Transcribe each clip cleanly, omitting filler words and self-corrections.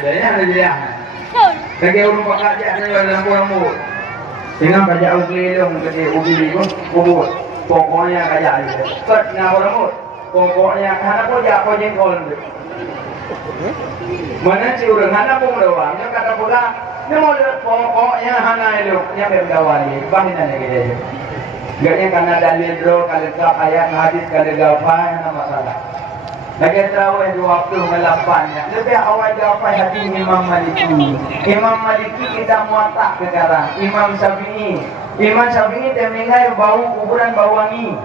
bedanya ada dia. Lagi urung pakak dia dalam rambut. Dengan kayak ugelung gede ugelung kubur. Pokoknya kayak itu. Ket ngapa rambut. Pokoknya karena kau jatuh jengkol. Mana sih urang hana pun doang. Yang kata pula, ni mau pokoknya hana itu yang berdawali. Bahinan lagi dia. Gaknya karena dalil bro, kalau ayat hadis kalau apa yang masalah. Lagi terawih 28-nya. Lebih awal jawapan hati Imam Maliki. Imam Maliki kita muatak sekarang. Imam Syafi'i. Imam Syafi'i termengai bau kuburan bau wangi.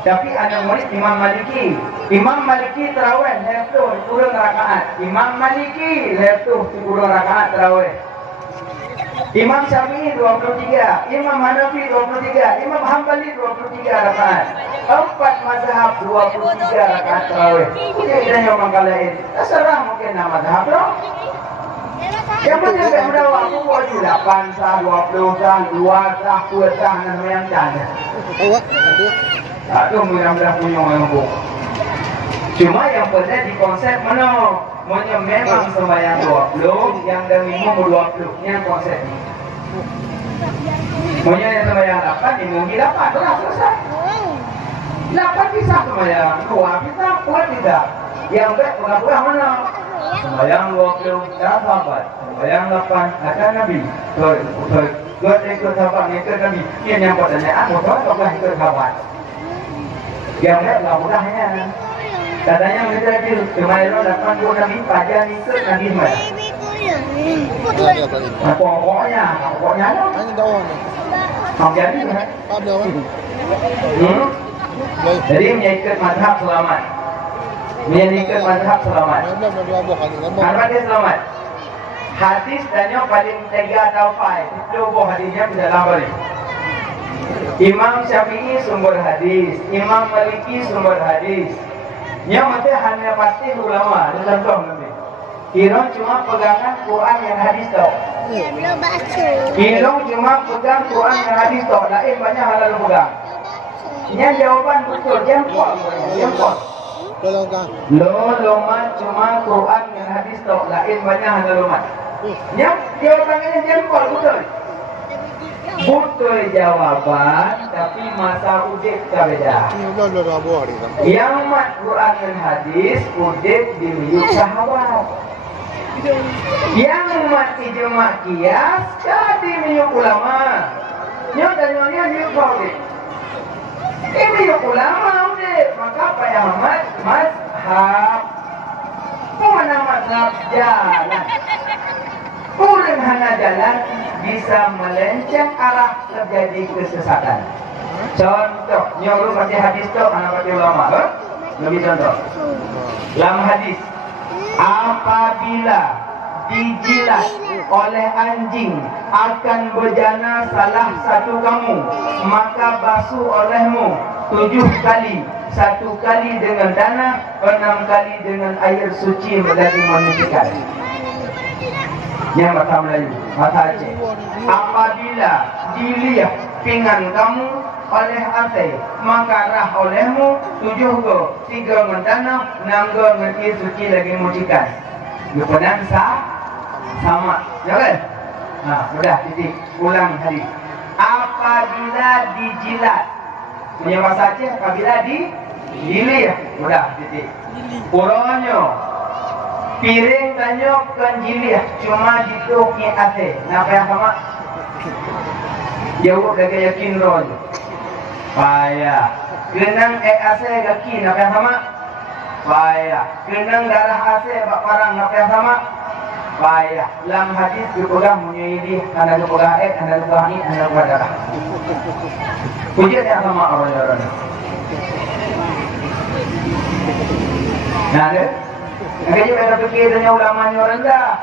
Tapi ada murid Imam Maliki. Imam Maliki terawih letuh 10 rakaat. Imam Maliki letuh 10 rakaat terawih. Imam Syafi'i 23, Imam Hanafi 23, Imam Hambali 23 rakaat. 4 mazhab 23 rakaat tarawih. Kita yang mengkalahin. Terserah mungkin nama mazhab dong. Yang penting tak berapa aku buat 8 sah, 20 sah, 2 sah, 2 sah dan yang tanya. Itu mudah-mudahan punya yang buk. Cuma yang penting di konsep mana? Maunya memang sembahyang 20, yang dan minum 20, yang konsep. Maunya yang sembahyang 8, yang mungkin 8, terus selesai. 8 bisa sembahyang, 2 bisa, 4 tidak. Yang baik pura-pura mana? Sembahyang 20, dah sahabat. Sembahyang 8, kata Nabi. Buat ikut sahabat, ikut Nabi. Ini yang pertanyaan, mudah-mudahan ikut sahabat. Yang baik mudah-mudahnya. Katanya kita di kemarin 80 Nabi pajak ikut Nabi Muhammad. Pokoknya lah. Mau jadi kan? Jadi menyikut mazhab selamat. Menyikut mazhab selamat. Kenapa dia selamat? Hadis tanya paling 3 atau 5. Itu hadisnya tidak lama. Imam Syafi'i sumber hadis, Imam Maliki sumber hadis. Yang mesti hanya pasti ulama, itu contoh lebih. Irong cuma pegangan Quran yang hadis tau. Irong cuma pegang Quran yang hadis tau. Lain banyak halal pegang. Yang jawaban betul, jempol. Lomat cuma Quran yang hadis tau. Lain banyak halal lomat. Yang jawabannya jempol betul. Betul jawaban, tapi masa udip berbeda. Yang mat Quran dan hadis, udip dimiliki sahabat. Yang mat ijma' kias, dimiliki ulama. Yang tanya dia udip. Ini miliki ulama udip. Maka Pak Ahmad mazhab. Mana mazhab jalan? Kurang hana jalan bisa melenceng arah terjadi kesesatan. Contoh, nyuruh baca hadis tu, anak baca ulama. Lebih contoh. Dalam hadis, apabila dijilat oleh anjing akan berjana salah satu kamu, maka basuh olehmu 7 kali. 1 kali dengan dana, 6 kali dengan air suci menjadi menyucikan. Yang mata Melayu, mata Aceh. Apabila dilihat pinggan kamu oleh Aceh, maka rah olehmu 7 go, 3 mendana, 6 go mengair suci lagi mucikan. Kemudian sama, ya kan? Nah, sudah titik. Ulang hadis. Apabila dijilat, punya bahasa Aceh, apabila dilihat, sudah titik. Uronyo. Piring tanyok kanjilih cuma dituki ate. Napa yang sama? Jauh lagi yakin roh. Payah. Kenang ase gaki napa yang sama? Payah. Kenang darah ase bak parang napa yang sama? Payah. Dalam hadis dipegang munyidi, anda dipegang anda dipegang ini, anda dipegang darah. Pujian yang sama orang-orang. Nah, ada. Makanya mereka fikir dengan ulamanya orang dah.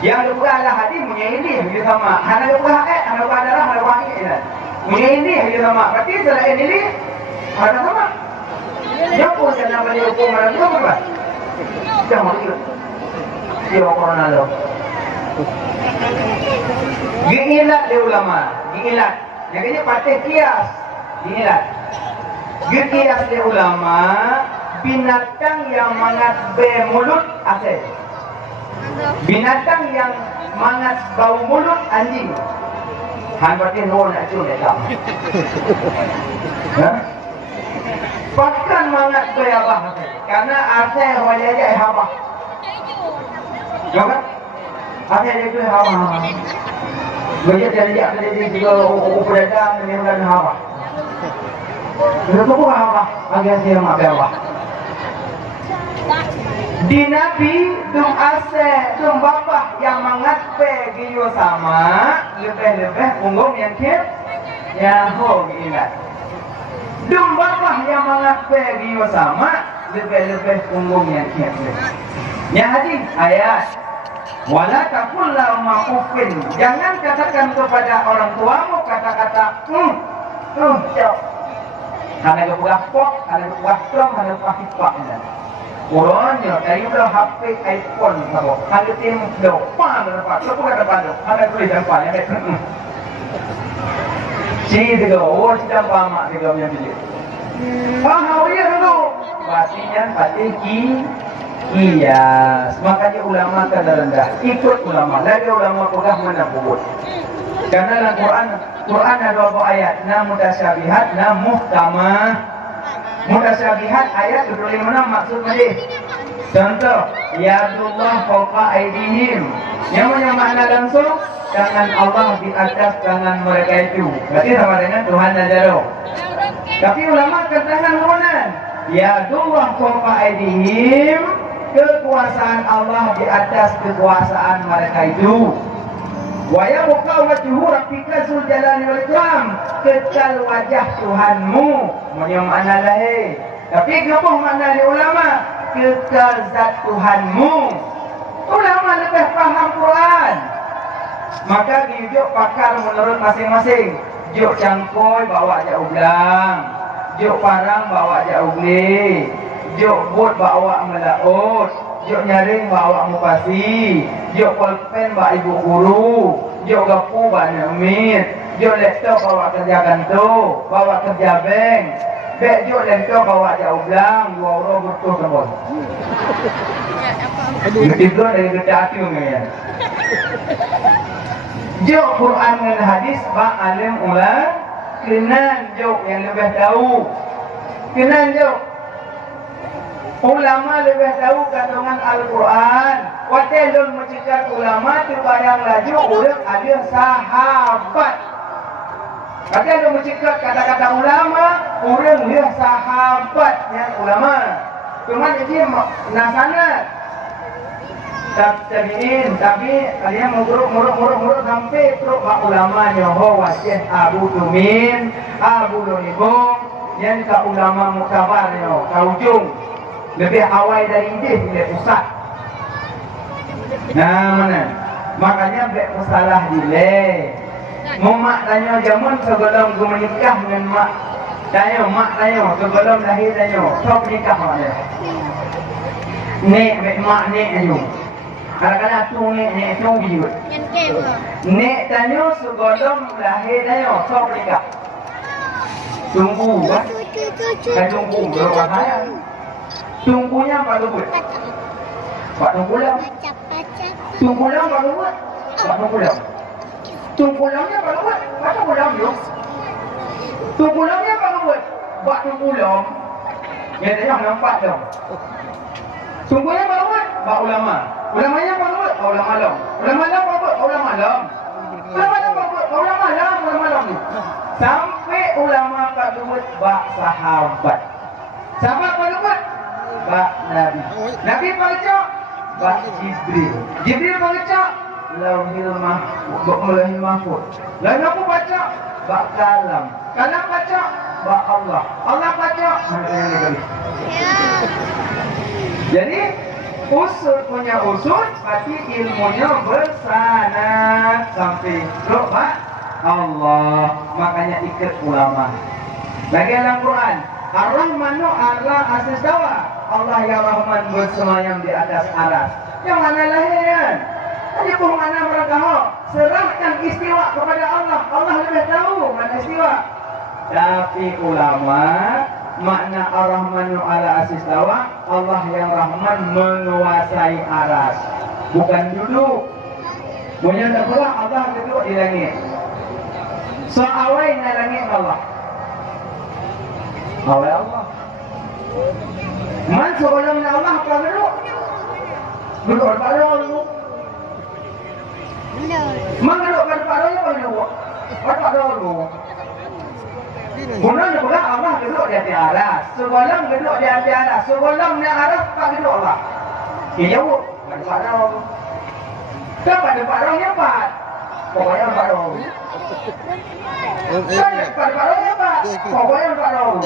Yang dibuka adalah hadis punya ini dia sama. Hana dibuka hana dibuka darah, hana dibuka ini. Punya ini dia sama. Berarti selain ini ada sama. Yang pun jangan balik hukum mana tu apa? Jangan ikut. Dia corona lo. Giilat dia ulama, giilat. Yang ini patih kias, giilat. Giilas dia ulama. binatang yang mangat bermulut asal. Binatang yang mangat bau mulut anjing. Han berarti no nak cun tak. Pakan mangat berabah karena asal wajah habah. Jangan asal itu habah. Bagi jadi juga pedagang dengan habah. Itu pun habah agar dia mak berabah. Di Nabi dum ase dum bapa yang mengatpe giyo sama lebih-lebih punggung yang kip ya ho ingat dum bapa yang mengatpe giyo sama lebih-lebih punggung yang kip ya hadis ayat wala taqul lahum uffin jangan katakan kepada orang tuamu kata-kata jauh karena kebuah pok karena kebuah trom karena kebuah hipak Urangnya, tayo daw HP iPhone sabo. Kalau tim daw, paano na pa? So kung paano, ano tuloy ang paano? Si digaw, si dang pama digaw niya bili. Hawiya dulu. Batinya pati kiyas. Makanya ulama kadang-kadang ikut ulama. Lagi ulama pegah mana bubut. Karena dalam Quran ada beberapa ayat, na mutasyabihat, na muhkamah. Mutasyabihat ayat 25 maksudnya ini. Contoh, yadullah fawqa aydihim. Yang makna langsung tangan Allah di atas tangan mereka itu. Berarti sama dengan Tuhan Najaro. Tapi ulama katakan hukuman yadullah fawqa aydihim, kekuasaan Allah di atas kekuasaan mereka itu. Wa yabqa wajhu rabbika dzul jalali wal ikram, kekal wajah Tuhanmu. Yang makna lain. Tapi apa makna di ulama? Kekal zat Tuhanmu. Ulama lebih paham Quran. Maka diujuk pakar menurut masing-masing. Juk cangkoi bawa jauh belang, juk parang bawa jauh beli, juk bot bawa melaut, juk nyaring bawa mupasi, juk pulpen bawa ibu guru, juk gapu bawa nyamit, juk laptop bawa kerja kantor, bawa kerja bank, bek juk laptop bawa jauh belang, 2 euro butuh kebon. Itu dari kerja hati ya. Juk Quran dan hadis bang alim ulang kenan juk yang lebih tahu kenan juk ulama lebih tahu kandungan Al-Quran watelun mencegah ulama terbayang laju urang ada sahabat kata ada mencegah kata-kata ulama urang dia sahabat yang ulama cuma ini nasana tabiin, tapi kalian muruk sampai terus pak ulama nyoho wasih Abu Tumin, Abu Lunibung, yang ke ulama muktabar nyoho, ke ujung lebih awal dari ini dia pusat. Nah mana? Makanya bek masalah dile. Mak tanya zaman sebelum gue menikah dengan mak, mak tanya sebelum lahir tanya, kau menikah mana? Nek mak nek ayo. Kadang-kadang tu nek tu gitu. Nek tanya sebelum lahir tanya, kau menikah. Tunggu kan? Kan tunggu berapa hari? Tunggunya apa lu buat? Pak tunggu lah. Tunggu lah apa lu buat? Pak tunggu lah. Tunggu lahnya apa lu buat? Pak tunggu lah yuk. Tunggu lahnya apa lu buat? Pak tunggu lah. Ya tanya nampak dong. Tunggunya apa lu buat? Pak ulama. Ulamanya apa buat? Ulama malam. Ulama malam apa buat? Ulama malam. Ulama malam apa buat? Ulama malam. Ulama malam ni. Sampai ulama tak buat bak sahabat. Sahabat apa buat? Bak Nabi. Nabi apa baca? Bak Jibril. Jibril apa baca? Lauhil mahfuz. Lain aku baca? Bak kalam. Kalam baca? Bak Allah. Allah baca? Jadi usul punya usul, berarti ilmunya bersanad sampai Pak Allah. Makanya ikut ulama. Bagi dalam Quran, Ar-Rahmanu Allah asis dawa. Allah ya Rahman bersemayam di atas aras. Yang mana lahiran? Tadi pun mana mereka serahkan istiwa kepada Allah. Allah lebih tahu mana istiwa. Tapi ulama makna Ar-Rahmanu ala asistawa, Allah yang Rahman menguasai aras, bukan duduk. Punya tak pula Allah duduk di langit. So awai na langit Allah. Awai Allah. Man sebelum na Allah apa duduk? Duduk pada dulu. Man duduk pada dulu. Pada dulu. Kemudian pula Allah duduk di atas aras. Sebelum duduk di atas aras, sebelum di aras tak duduk Allah. Dia jauh pada dulu. Kan pada parongnya Pak. Pokoknya parong. Kan pada parongnya Pak. Pokoknya parong.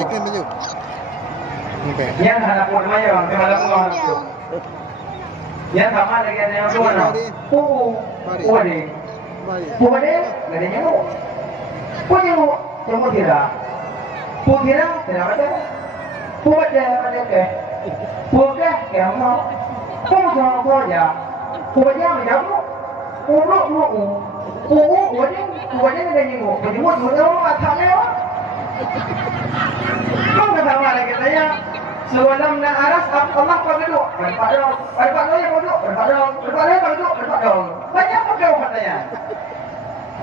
Yang anak pun mayang, di malam orang itu. Yang sama lagi ada yang dua nak. Puade. Puade, ada nyamu. Puade nyamu, nyamu tidak. Puade tidak ada. Puade ada ke. Puade yang mau. Puade puade. Puade yang nyamu. Urut puade ada nyamu. Puade nyamu macam mana? Kau sama lagi tanya. Sebelum nak aras Allah pagduk, berpadong yang pagduk, berpadong. Banyak pagduk katanya.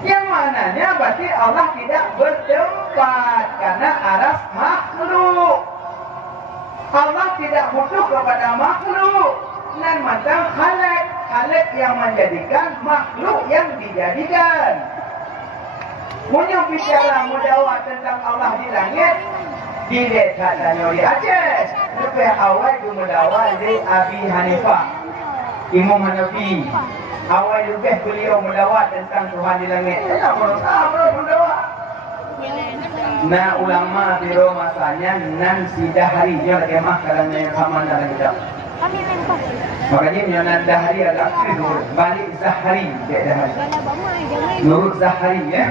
Yang mananya berarti Allah tidak bertempat karena aras makhluk. Allah tidak butuh kepada makhluk. Dan macam khalik yang menjadikan makhluk yang dijadikan. Punya bicara mudawah tentang Allah di langit. Dia tak tanya di Aceh. Lepas awal tu mendawal di Abi Hanifah, Imam Hanafi. Awal lebih beliau mendawal tentang Tuhan di langit. Tak perlu mendawal. Nah ulama di masanya nan sidahari dia kemah kalanya yang sama dalam kitab. Makanya nyonan dahari agak keliru. Balik Zahari dia dahari. Nurut Zahari ya.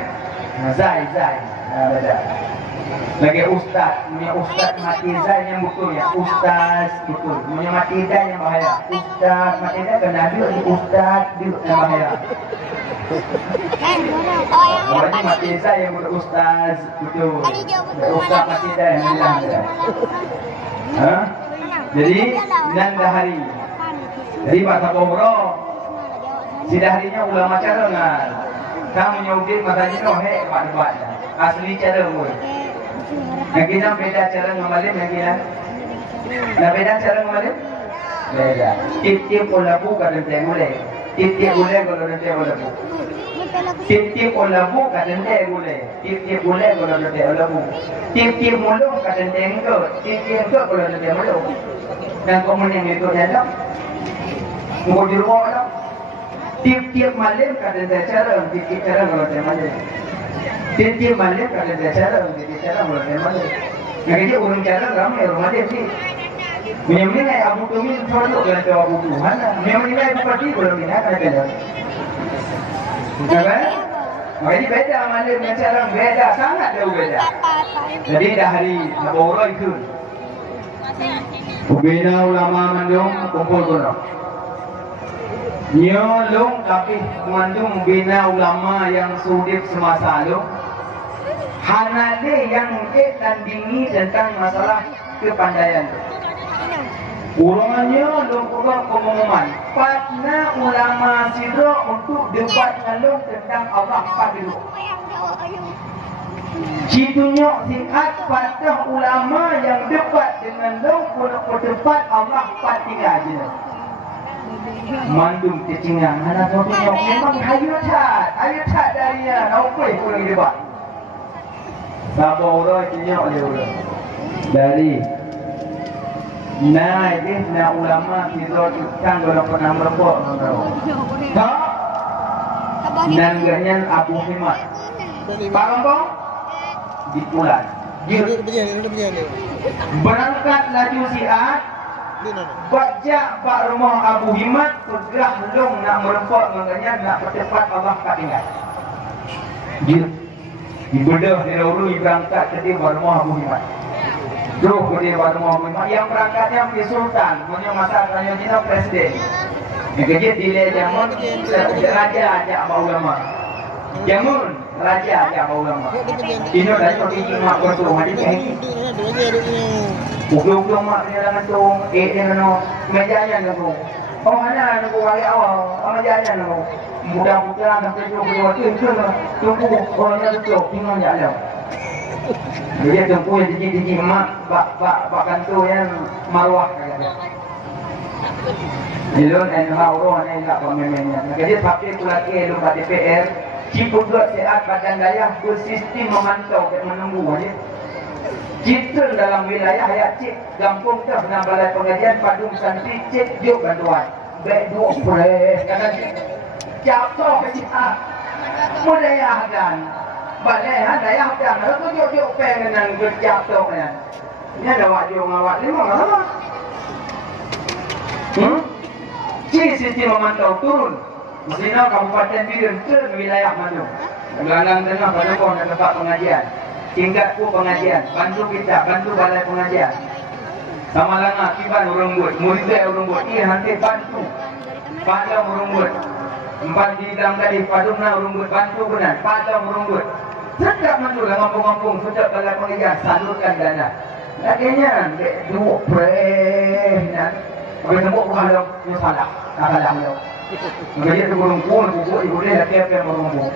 Zai. Beda. Lagi ustaz, punya ustaz mati zai yang betul ya, ustaz betul. Punya mati zai yang bahaya. Ustaz mati zai kena dia ustaz dia yang bahaya. Orang mati zai yang betul ustaz betul. Ustaz mati zai yang hilang. Jadi nan dahari. Jadi bahasa Komoro. Si daharinya ulama cara ngan. Kamu nyudir matanya nohe buat. Asli cara mul. Yang kita beda cara ngamalim yang kita. Nah beda cara ngamalim? Beda. Tip-tip ulabu kadang teh gulai. Tip-tip gulai kalau nanti ulabu. Tip-tip ulabu kadang teh gulai. Tip-tip gulai kalau nanti ulabu. Tip-tip mulung kadang teh engkau. Tip-tip engkau kalau nanti mulung. Dan kemudian itu dalam. Mau di rumah ada. Tip-tip malim kadang teh cara. Tip-tip cara kalau teh malim. Tip-tip malim kadang teh cara. Cara mulai mana? Jadi orang cara ramai rumah dia sih. Menyembunyi Abu Tumin produk dengan Abu Tuhan. Menyembunyi seperti belum minat ada. Kan? Makanya beda amalan dengan cara beda sangat jauh beda. Jadi dah hari Nabawara itu. Bina ulama mandung kumpul kono. Nyolong tapi mandung bina ulama yang sudip semasa lalu. Hanade yang tandingi tentang masalah kepandaian. Urangannya lompat pengumuman. Partner ulama sidro untuk debat ngalung tentang Allah padu. Citunyo singkat partner ulama yang debat dengan lompat debat Allah patiga aja. Mandum kecingan. Anak tuanya memang hayat darinya. Naupai kurang debat. Sabo orang kinyok dia orang dari naik na ulama kita kan kalau pernah merepot tak nangannya Abu Himad Pak Rompong di Pulan berangkat laju siat baca Pak Rumah Abu Himad pergerah long nak merepot nangannya nak percepat Allah katingat dia dibedah di dahulu berangkat ke rumah Abu Himad. Terus ke rumah Abu Himad yang berangkatnya di Sultan, punya masa tanya Cina presiden. Yang kerja di zaman raja ajak ulama. Jamun raja aja orang mak. Ini dah tu di mak tu mandi ni. Ujung mak ni dalam tu, dia no mejanya no. Oh mana no wali awal, mejanya no. Mudah-mudahan sampai jumpa tunggu orangnya tu tinggal jalan. Dia tunggu yang tinggi mak bak kantor yang marwah kata. Ilun and hauro ni nak pemimpinnya. Jadi pakai pula ke lupa DPR, ciput sehat badan daya bersistem memantau dan menunggu aja. Citra dalam wilayah hayat cik kampung tu benar balai pengajian Padung Santri cik juk bantuan. Baik dua pres kata jatuh ke cik mudaya dan balai daya dan tu juk pengen berjatuh kan. Ini ada wajib ngawat lima ngawat. Ciri sistem memantau turun. Mesina Kabupaten Biren ke wilayah Madu. Gelandang tengah Padukong dan tempat pengajian. Tingkatku pengajian. Bantu kita, bantu balai pengajian. Sama langa kiban urung buat, muridai urung buat. Ia nanti bantu. Padang urung buat. Empat di dalam tadi Padungna urung buat, bantu benar. Padang urung buat. Sedap mandu lah kampung-kampung, sedap balai pengajian. Salurkan dana. Laganya dua pres. Kalau tembok bukan ada salah, tak salah dia. Makanya tu berumpuan, buku ibu dia laki yang berumpuan.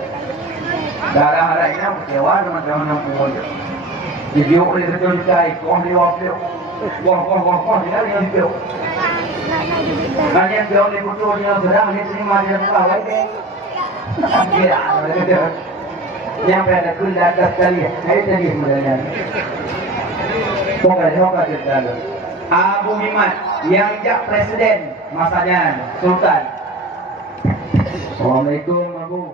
Darah lainnya kecewa teman-teman yang pun. Jadi oleh betul cai, kau dia wapil, wah dia yang dia. Banyak dia oleh betul dia berang dia terima dia kawai deh. Kira, yang pada kuliah dah sekali, hari tadi sebenarnya. Kau kat jalan. Abu Mimat yang jak presiden masanya Sultan. Assalamualaikum Abu.